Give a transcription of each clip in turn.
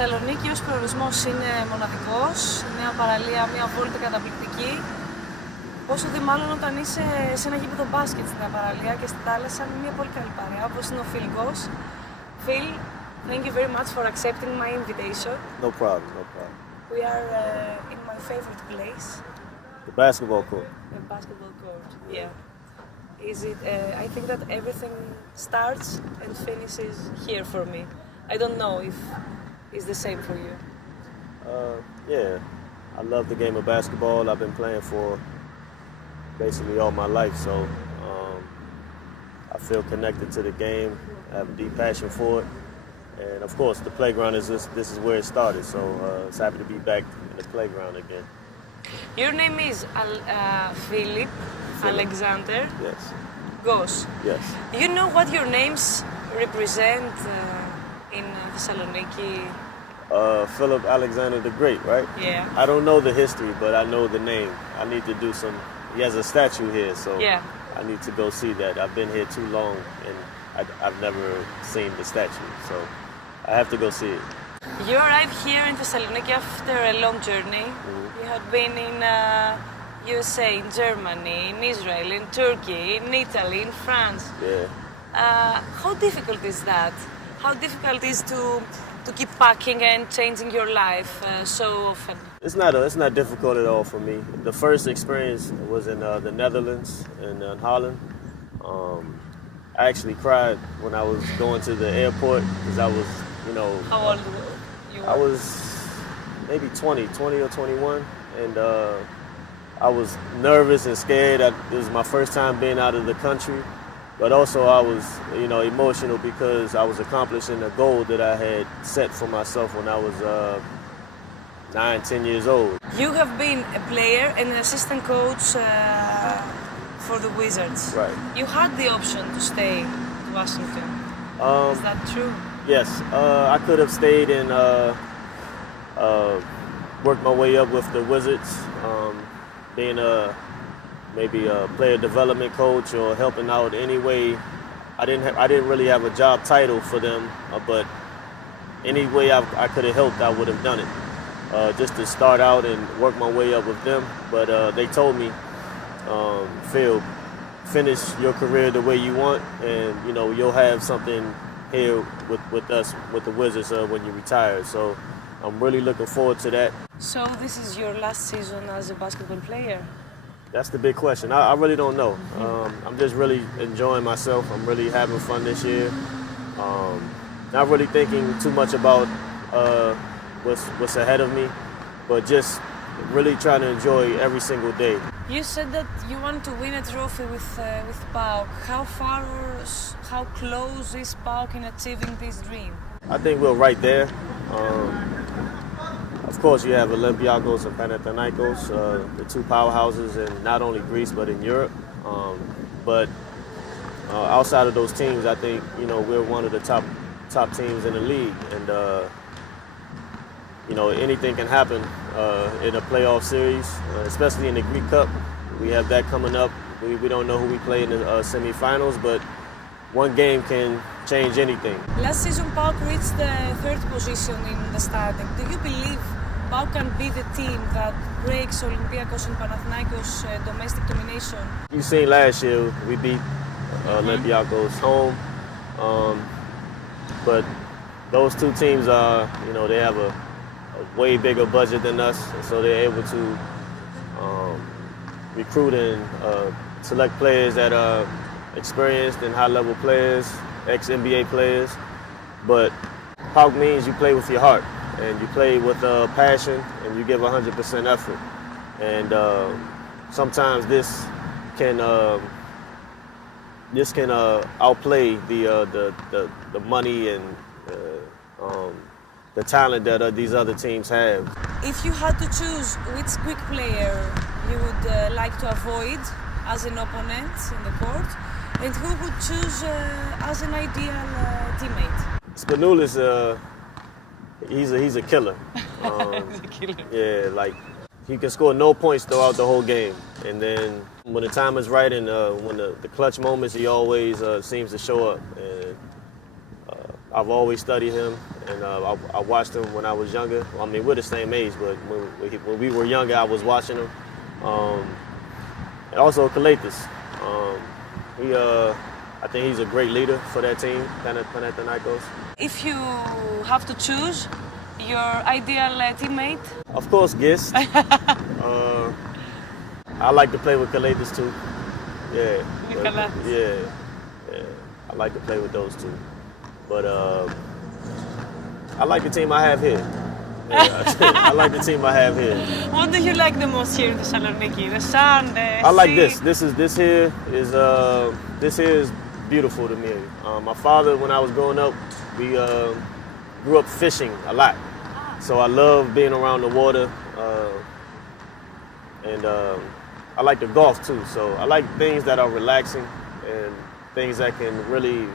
Θεσσαλονίκη ως προορισμός είναι μοναδικός, νέα παραλία, μια βόλτα καταπληκτική. Πόσο δε μάλλον όταν είσαι σε ένα γήπεδο μπάσκετ στην νέα παραλία και στη θάλασσα με μια πολύ καλή παρέα, όπως είναι ο Phil Goss. Phil, thank you very much for accepting my invitation. No problem, no problem. We are in my favorite place. The basketball court. The basketball court, yeah. Is it? I think that everything starts and finishes here for me. I don't know if it's the same for you. Yeah, I love the game of basketball. I've been playing for basically all my life, so I feel connected to the game. I have a deep passion for it, and of course, the playground is this is where it started. So it's happy to be back in the playground again. Your name is Philip Alexander Yes. Goss. Yes. You know what your names represent in Thessaloniki? Philip Alexander the Great, right? Yeah. I don't know the history, but I know the name. I need to do some. He has a statue here, so Yeah. I need to go see that. I've been here too long, and I've never seen the statue, so I have to go see it. You arrived here in Thessaloniki after a long journey. You had been in USA, in Germany, in Israel, in Turkey, in Italy, in France. Yeah. How difficult is that? How difficult is to keep packing and changing your life so often? It's not difficult at all for me. The first experience was in the Netherlands in Holland. I actually cried when I was going to the airport because I was, How old you were? I was maybe 20 or 21, and I was nervous and scared. It was my first time being out of the country, but also I was, emotional because I was accomplishing a goal that I had set for myself when I was 9, 10 years old. You have been a player and an assistant coach for the Wizards. Right. You had the option to stay in Washington. Is that true? Yes, I could have stayed and worked my way up with the Wizards, being maybe a player development coach or helping out any way. I didn't really have a job title for them, but any way I could have helped, I would have done it. Just to start out and work my way up with them. But they told me, Phil, finish your career the way you want, and you'll have something here with us, with the Wizards, when you retire. So I'm really looking forward to that. So this is your last season as a basketball player? That's the big question. I really don't know. I'm just really enjoying myself. I'm really having fun this year. Not really thinking too much about what's ahead of me, but just really trying to enjoy every single day. You said that you want to win a trophy with PAOK. How close is PAOK in achieving this dream? I think we're right there. Of course, you have Olympiacos and Panathinaikos, the two powerhouses in not only Greece but in Europe. But outside of those teams, I think we're one of the top teams in the league, and anything can happen in a playoff series, especially in the Greek Cup. We have that coming up. We don't know who we play in the semifinals, but one game can change anything. Last season, PAOK reached the third position in the standing. Do you believe PAOK can be the team that breaks Olympiacos and Panathinaikos' domestic domination? You seen last year, we beat Olympiacos home, but those two teams are, they have a way bigger budget than us, and so they're able to recruit and select players that are experienced and high-level players, ex-NBA players. But PAOK means you play with your heart, and you play with passion, and you give 100% effort. And sometimes this can outplay the money and the talent that these other teams have. If you had to choose which Greek player you would like to avoid as an opponent in the court, and who would choose as an ideal teammate? Spanoulis, he's a killer. He's a killer. Yeah, like he can score no points throughout the whole game, and then when the time is right and when the clutch moments, he always seems to show up. And I've always studied him, and I watched him when I was younger. I mean, we're the same age, but when we were younger, I was watching him. And also Calathes. I think he's a great leader for that team, Panathinaikos. If you have to choose your ideal teammate? Of course, Gist. I like to play with Calathes too. Yeah. Yeah. I like to play with those two. But I like the team I have here. Yeah, I like the team I have here. What do you like the most here in Thessaloniki? The sun, the sea? I like this. This here is beautiful to me. My father, when I was growing up, we grew up fishing a lot. So I love being around the water, and I like the golf too. So I like things that are relaxing and things that can really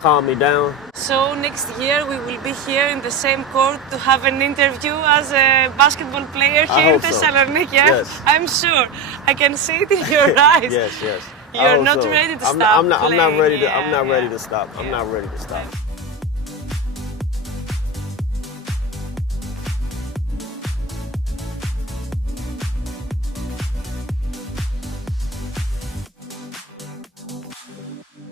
calm me down. So next year we will be here in the same court to have an interview as a basketball player here in Thessaloniki. So. Yes. I'm sure. I can see it in your eyes. Yes. You're not ready to stop. I'm not ready to stop. I'm not ready to stop.